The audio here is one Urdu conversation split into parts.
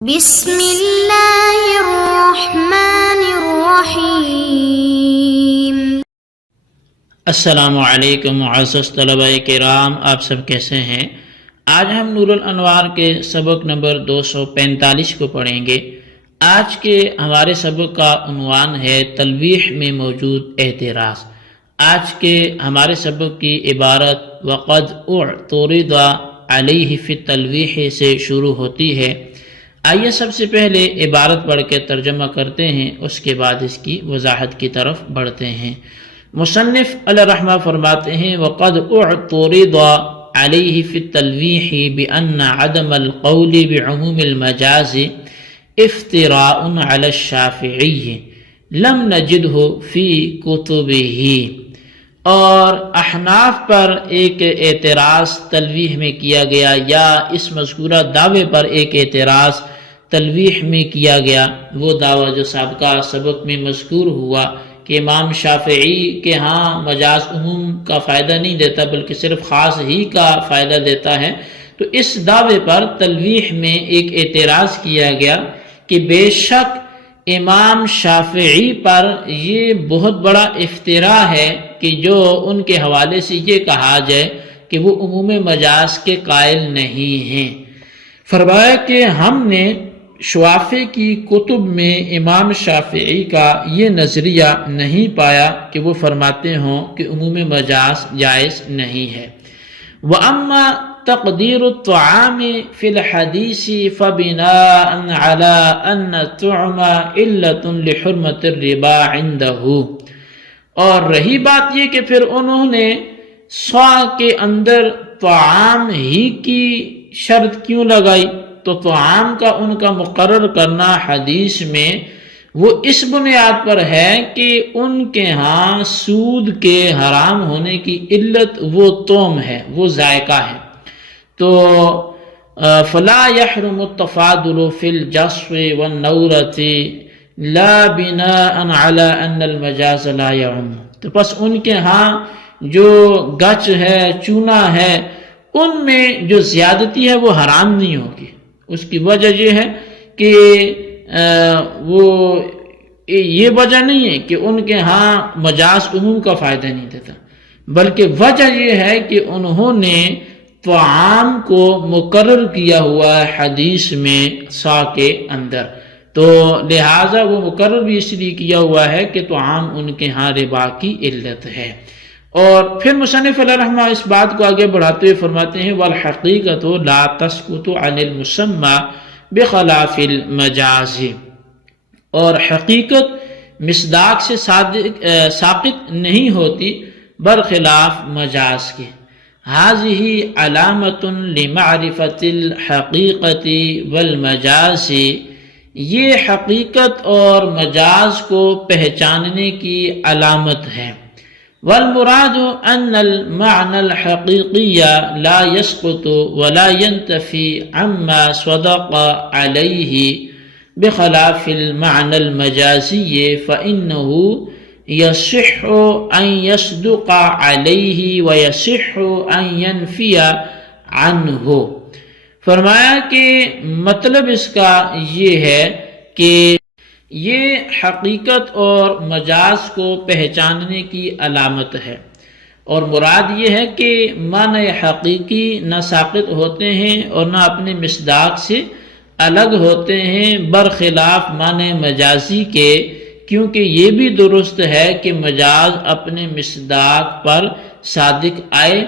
بسم اللہ الرحمن الرحیم۔ السلام علیکم معزز طلبہ کرام، آپ سب کیسے ہیں؟ آج ہم نور الانوار کے سبق نمبر 245 کو پڑھیں گے۔ آج کے ہمارے سبق کا عنوان ہے تلویح میں موجود اعتراض۔ آج کے ہمارے سبق کی عبارت وقد اعترض علیہ فی التلویح سے شروع ہوتی ہے۔ آئیے سب سے پہلے عبارت پڑھ کے ترجمہ کرتے ہیں، اس کے بعد اس کی وضاحت کی طرف بڑھتے ہیں۔ مصنف علیہ رحمہ فرماتے ہیں وقد اعترض علیہ فی التلویح بأن عدم القول بعموم المجاز افتراء علی الشافعی لم نجدہ فی کتبہ۔ اور احناف پر ایک اعتراض تلویح میں کیا گیا، یا اس مذکورہ دعوے پر ایک اعتراض تلویح میں کیا گیا، وہ دعویٰ جو سابقہ سبق میں مذکور ہوا کہ امام شافعی کے ہاں مجاز عموم کا فائدہ نہیں دیتا بلکہ صرف خاص ہی کا فائدہ دیتا ہے۔ تو اس دعوے پر تلویح میں ایک اعتراض کیا گیا کہ بے شک امام شافعی پر یہ بہت بڑا افتراء ہے کہ جو ان کے حوالے سے یہ کہا جائے کہ وہ عموم مجاز کے قائل نہیں ہیں۔ فرمایا کہ ہم نے شوافی کی کتب میں امام شافعی کا یہ نظریہ نہیں پایا کہ وہ فرماتے ہوں کہ عموم مجاز جائز نہیں ہے۔ وَأَمَّا تقدیر الطعام فی الحدیث فبناء علی ان الطعم علت لحرمت الربا عندہ۔ اور رہی بات یہ کہ پھر انہوں نے صاع کے اندر طعام ہی کی شرط کیوں لگائی؟ تو طعام کا ان کا مقرر کرنا حدیث میں وہ اس بنیاد پر ہے کہ ان کے ہاں سود کے حرام ہونے کی علت وہ طعم ہے، وہ ذائقہ ہے۔ تو فلا يحرم التفاضل في الجصف والنورة لا بناء على ان المجاز لا يعم۔ تو پس ان کے ہاں جو گچ ہے، چونا ہے، ان میں جو زیادتی ہے وہ حرام نہیں ہوگی۔ اس کی وجہ یہ ہے کہ وہ یہ وجہ نہیں ہے کہ ان کے ہاں مجاز عموم کا فائدہ نہیں دیتا، بلکہ وجہ یہ ہے کہ انہوں نے طعام کو مقرر کیا ہوا ہے حدیث میں صاع کے اندر، تو لہٰذا وہ مقرر بھی اس لیے کیا ہوا ہے کہ طعام ان کے ہاں ربا کی علت ہے۔ اور پھر مصنف علیہ رحمہ اس بات کو آگے بڑھاتے ہوئے فرماتے ہیں والحقیقۃ لا تسقط عن المسمى بخلاف المجاز۔ اور حقیقت مصداق سے ساقط نہیں ہوتی برخلاف مجاز کے۔ هذه علامۃ لمعرفۃ الحقیقۃ والمجاز، یہ حقیقت اور مجاز کو پہچاننے کی علامت ہے۔ والمراد ان المعنى الحقیقی لا يسقط ولا ينتفي عما صدق علیہ بخلاف المعنى المجازی فإنه يصح ان يصدق علیہ ويصح ان ينفی عنہ۔ فرمایا کہ مطلب اس کا یہ ہے کہ یہ حقیقت اور مجاز کو پہچاننے کی علامت ہے، اور مراد یہ ہے کہ معنی حقیقی نہ ساقط ہوتے ہیں اور نہ اپنے مصداق سے الگ ہوتے ہیں برخلاف معنی مجازی کے، کیونکہ یہ بھی درست ہے کہ مجاز اپنے مصداق پر صادق آئے،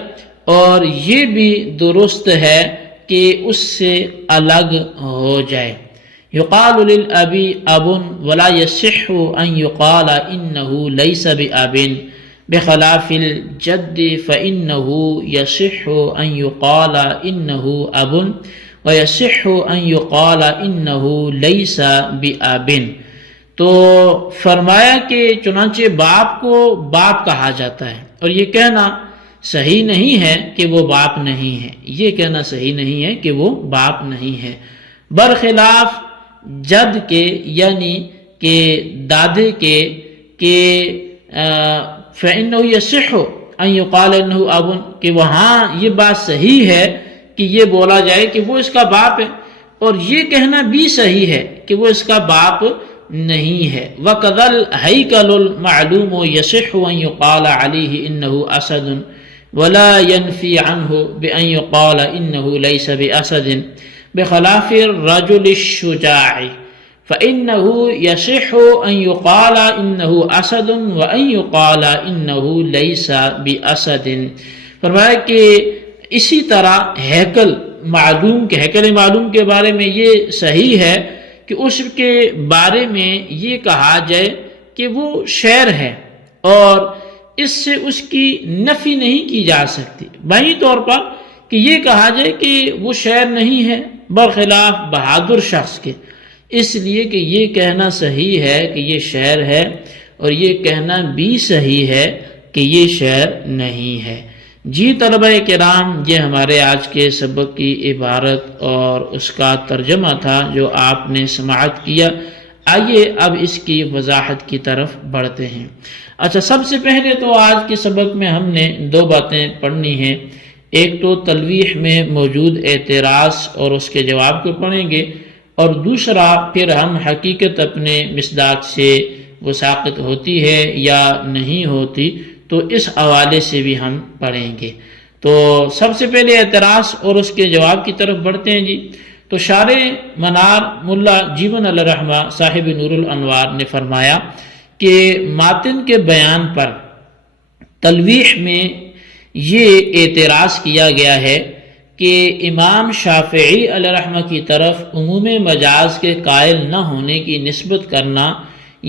اور یہ بھی درست ہے کہ اس سے الگ ہو جائے۔ یقال للأب اب ولا يصح ان يقال انه ليس بأب بخلاف الجد فإنه يصح ان يقال انه اب ويصح ان يقال انه ليس بأب۔ تو فرمایا کہ چنانچہ باپ کو باپ کہا جاتا ہے، اور یہ کہنا صحیح نہیں ہے کہ وہ باپ نہیں ہے، یہ کہنا صحیح نہیں ہے کہ وہ باپ نہیں ہے، برخلاف جد کے یعنی کہ دادے کے، کہ فإنه يصح ان يقال انه اب، کہ وہاں یہ بات صحیح ہے کہ یہ بولا جائے کہ وہ اس کا باپ ہے، اور یہ کہنا بھی صحیح ہے کہ وہ اس کا باپ نہیں ہے۔ وَقَذَا الْهَيْكَلُ الْمَعْلُومُ يَصِحُّ أَن يُقَالَ عَلَيْهِ إِنَّهُ أَسَدٌ وَلَا يَنْفِي عَنْهُ بِأَن يُقَالَ إِنَّهُ لَيْسَ بِأَسَدٍ بِخِلَافِ الرَّجُلِ الشُّجَاعِ فَإِنَّهُ يَصِحُّ أَن يُقَالَ إِنَّهُ أَسَدٌ وَأَن يُقَالَ إِنَّهُ لَيْسَ بِأَسَدٍ۔ فرمایا کہ اسی طرح ہیکل معلوم کے بارے میں یہ صحیح ہے کہ اس کے بارے میں یہ کہا جائے کہ وہ شعر ہے اور اس سے اس کی نفی نہیں کی جا سکتی، بہی طور پر کہ یہ کہا جائے کہ وہ شعر نہیں ہے برخلاف بہادر شخص کے، اس لیے کہ یہ کہنا صحیح ہے کہ یہ شعر ہے اور یہ کہنا بھی صحیح ہے کہ یہ شعر نہیں ہے۔ جی طلبہ کرام، یہ ہمارے آج کے سبق کی عبارت اور اس کا ترجمہ تھا جو آپ نے سماعت کیا۔ آئیے اب اس کی وضاحت کی طرف بڑھتے ہیں۔ اچھا، سب سے پہلے تو آج کے سبق میں ہم نے دو باتیں پڑھنی ہیں، ایک تو تلویح میں موجود اعتراض اور اس کے جواب کو پڑھیں گے، اور دوسرا پھر ہم حقیقت اپنے مصداق سے وہ ساقط ہوتی ہے یا نہیں ہوتی، تو اس حوالے سے بھی ہم پڑھیں گے۔ تو سب سے پہلے اعتراض اور اس کے جواب کی طرف بڑھتے ہیں جی۔ تو شارح منار ملا جیون علیہ رحمہ صاحب نور الانوار نے فرمایا کہ ماتن کے بیان پر تلویح میں یہ اعتراض کیا گیا ہے کہ امام شافعی علیہ رحمہ کی طرف عموم مجاز کے قائل نہ ہونے کی نسبت کرنا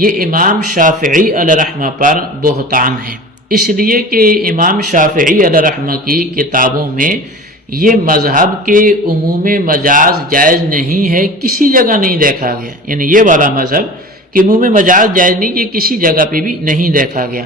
یہ امام شافعی علیہ رحمہ پر بہتان ہے، اس لیے کہ امام شافعی علیہ رحمہ کی کتابوں میں یہ مذہب کے عموم مجاز جائز نہیں ہے، کسی جگہ نہیں دیکھا گیا، یعنی یہ والا مذہب کہ عموم مجاز جائز نہیں، یہ کسی جگہ پہ بھی نہیں دیکھا گیا۔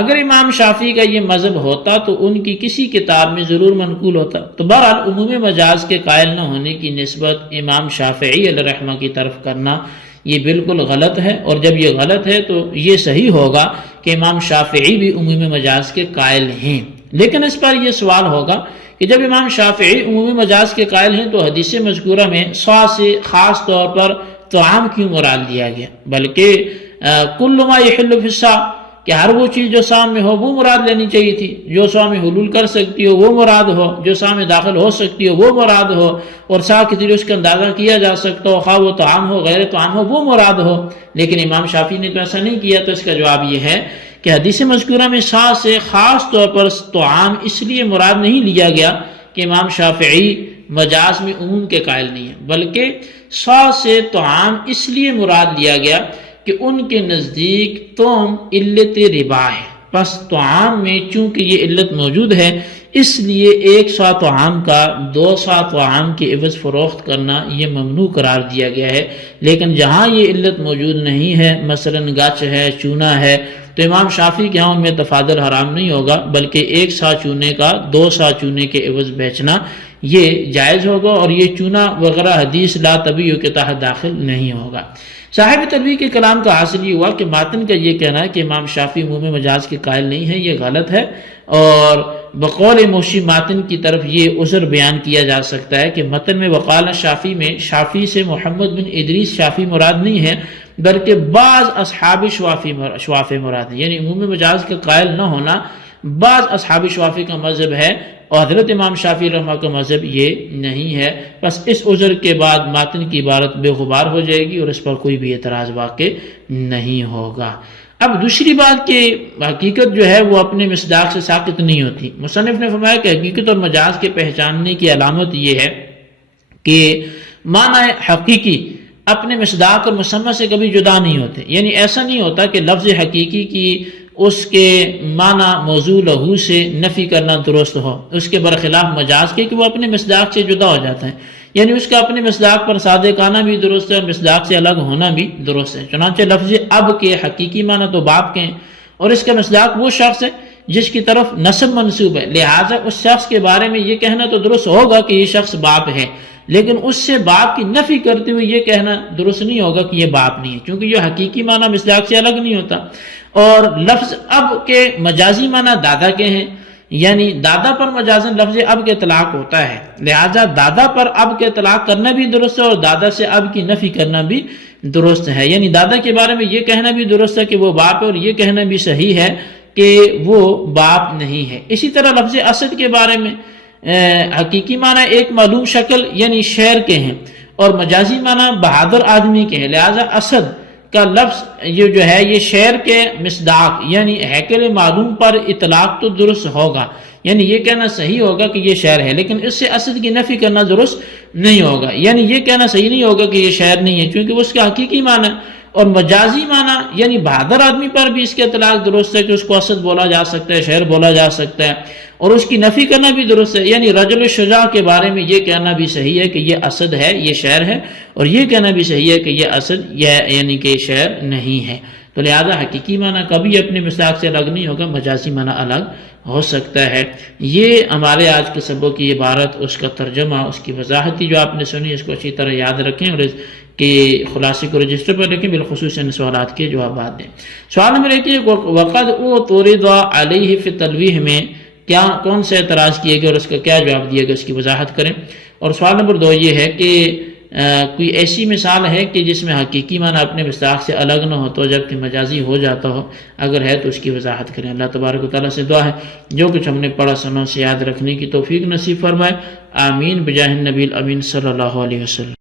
اگر امام شافعی کا یہ مذہب ہوتا تو ان کی کسی کتاب میں ضرور منقول ہوتا۔ تو بہرحال عموم مجاز کے قائل نہ ہونے کی نسبت امام شافعی علیہ رحمہ کی طرف کرنا یہ بالکل غلط ہے، اور جب یہ غلط ہے تو یہ صحیح ہوگا کہ امام شافعی بھی عموم مجاز کے قائل ہیں۔ لیکن اس پر یہ سوال ہوگا کہ جب امام شافعی عموم مجاز کے قائل ہیں تو حدیث مذکورہ میں سوا سے خاص طور پر طعام کیوں مراد دیا گیا، بلکہ کل ما یحل فی الصا، کہ ہر وہ چیز جو سام میں ہو وہ مراد لینی چاہیے تھی، جو سا میں حلول کر سکتی ہو وہ مراد ہو، جو سا میں داخل ہو سکتی ہو وہ مراد ہو، اور سا کے ذریعے اس کا اندازہ کیا جا سکتا ہو، خواہ وہ طعام ہو غیر طعام ہو وہ مراد ہو۔ لیکن امام شافعی نے تو ایسا نہیں کیا، تو اس کا جواب یہ ہے کہ حدیث مذکورہ میں سا سے خاص طور پر طعام اس لیے مراد نہیں لیا گیا کہ امام شافعی مجاز میں عموم کے قائل نہیں ہے، بلکہ سا سے طعام اس لیے مراد لیا گیا کہ ان کے نزدیک توم علت ربا ہے، پس طعام میں چونکہ یہ علت موجود ہے اس لیے ایک سا طعام کا دو سا طعام کے عوض فروخت کرنا یہ ممنوع قرار دیا گیا ہے۔ لیکن جہاں یہ علت موجود نہیں ہے، مثلا گچ ہے، چونا ہے، تو امام شافعی کے ہاں ان میں تفاضل حرام نہیں ہوگا، بلکہ ایک سا چونے کا دو سا چونے کے عوض بیچنا یہ جائز ہوگا، اور یہ چونا وغیرہ حدیث لا طبیعیوں کے تحت داخل نہیں ہوگا۔ صاحب تنبیہ کے کلام کا حاصل یہ ہوا کہ ماتن کا یہ کہنا ہے کہ امام شافعی عموم مجاز کے قائل نہیں ہے، یہ غلط ہے، اور بقول موشی ماتن کی طرف یہ عذر بیان کیا جا سکتا ہے کہ متن میں وقال شافعی میں شافعی سے محمد بن ادریس شافعی مراد نہیں ہے، بلکہ بعض اصحاب شوافی مراد ہے، یعنی عموم مجاز کے قائل نہ ہونا بعض اصحاب شوافی کا مذہب ہے، اور حضرت امام شافعی رحمہ کا مذہب یہ نہیں ہے۔ بس اس عذر کے بعد ماتن کی عبارت بے غبار ہو جائے گی اور اس پر کوئی بھی اعتراض واقع نہیں ہوگا۔ اب دوسری بات کہ حقیقت جو ہے وہ اپنے مصداق سے ساقط نہیں ہوتی۔ مصنف نے فرمایا کہ حقیقت اور مجاز کے پہچاننے کی علامت یہ ہے کہ معنی حقیقی اپنے مصداق اور مسمى سے کبھی جدا نہیں ہوتے، یعنی ایسا نہیں ہوتا کہ لفظ حقیقی کی اس کے معنی موضوع لہو سے نفی کرنا درست ہو، اس کے برخلاف مجاز کے کہ وہ اپنے مصداق سے جدا ہو جاتا ہے، یعنی اس کا اپنے مصداق پر صادقانہ بھی درست ہے اور مصداق سے الگ ہونا بھی درست ہے۔ چنانچہ لفظ اب کے حقیقی معنی تو باپ کے ہیں، اور اس کا مصداق وہ شخص ہے جس کی طرف نسب منسوب ہے، لہٰذا اس شخص کے بارے میں یہ کہنا تو درست ہوگا کہ یہ شخص باپ ہے، لیکن اس سے باپ کی نفی کرتے ہوئے یہ کہنا درست نہیں ہوگا کہ یہ باپ نہیں ہے، کیونکہ یہ حقیقی معنی مصداق سے الگ نہیں ہوتا۔ اور لفظ اب کے مجازی معنی دادا کے ہیں، یعنی دادا پر مجازن لفظ اب کے اطلاق ہوتا ہے، لہذا دادا پر اب کے اطلاق کرنا بھی درست ہے اور دادا سے اب کی نفی کرنا بھی درست ہے، یعنی دادا کے بارے میں یہ کہنا بھی درست ہے کہ وہ باپ ہے اور یہ کہنا بھی صحیح ہے کہ وہ باپ نہیں ہے۔ اسی طرح لفظ اسد کے بارے میں حقیقی معنی ایک معلوم شکل یعنی شیر کے ہیں اور مجازی معنی بہادر آدمی کے ہیں، لہذا اسد کا لفظ یہ جو ہے یہ شعر کے مصداق یعنی ہیکل معلوم پر اطلاق تو درست ہوگا، یعنی یہ کہنا صحیح ہوگا کہ یہ شعر ہے، لیکن اس سے اسد کی نفی کرنا درست نہیں ہوگا، یعنی یہ کہنا صحیح نہیں ہوگا کہ یہ شعر نہیں ہے کیونکہ اس کا حقیقی معنی اور مجازی معنی یعنی بہادر آدمی پر بھی اس کے اطلاق درست ہے کہ اس کو اسد بولا جا سکتا ہے، شعر بولا جا سکتا ہے، اور اس کی نفی کرنا بھی درست ہے، یعنی رجل الشجاع کے بارے میں یہ کہنا بھی صحیح ہے کہ یہ اسد ہے، یہ شعر ہے، اور یہ کہنا بھی صحیح ہے کہ یہ اسد یعنی کہ شعر نہیں ہے۔ تو لہذا حقیقی معنی کبھی اپنے مصداق سے الگ نہیں ہوگا، مجازی معنی الگ ہو سکتا ہے۔ یہ ہمارے آج کے سبق کی عبارت، اس کا ترجمہ، اس کی وضاحتی جو آپ نے سنی، اس کو اچھی طرح یاد رکھیں اور اس کے خلاصے کو رجسٹر پر لکھیں، بالخصوص ان سوالات کے جوابات دیں۔ سوال نمبر 1 وقد اعترض علیہ فی التلویح میں کیا کون سے اعتراض کیے گئے اور اس کا کیا جواب دیا گیا، اس کی وضاحت کریں۔ اور سوال نمبر 2 یہ ہے کہ کوئی ایسی مثال ہے کہ جس میں حقیقی معنی اپنے مصداق سے الگ نہ ہو تو جبکہ مجازی ہو جاتا ہو، اگر ہے تو اس کی وضاحت کریں۔ اللہ تبارک و تعالیٰ سے دعا ہے جو کچھ ہم نے پڑھا سنوں سے یاد رکھنے کی توفیق نصیب فرمائے، آمین بجاہ النبی الامین صلی اللہ علیہ وسلم۔